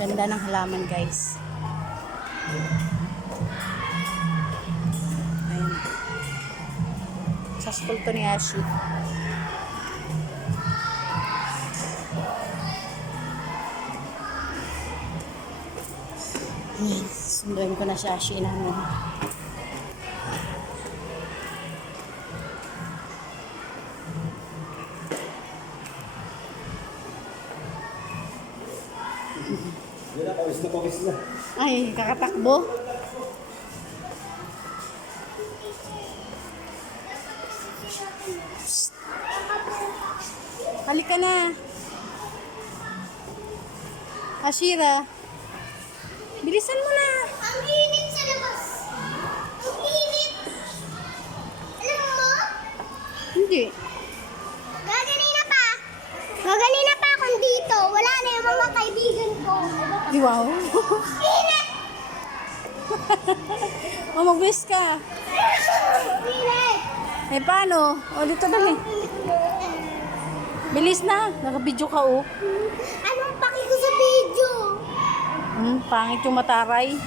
Ganda ng halaman, guys. Ayun. Sa school to ni Ashi. Sunduin ko na si Ashi namin. Pawis na. Ay, kakatakbo. Psst. Halika na. Ashira. Bilisan mo na. Ang init sa labas. Ang init. Alam mo? Hindi. Gaganina pa. Gaganina pa akong dito. Wala na yung mga kaibigan ko. Wow. Init! O, mag-wish ka. Init! Eh, paano? O, dito dali. Bilis na. Naka-video ka, oh. Anong paki ko sa video? Pangit yung mataray.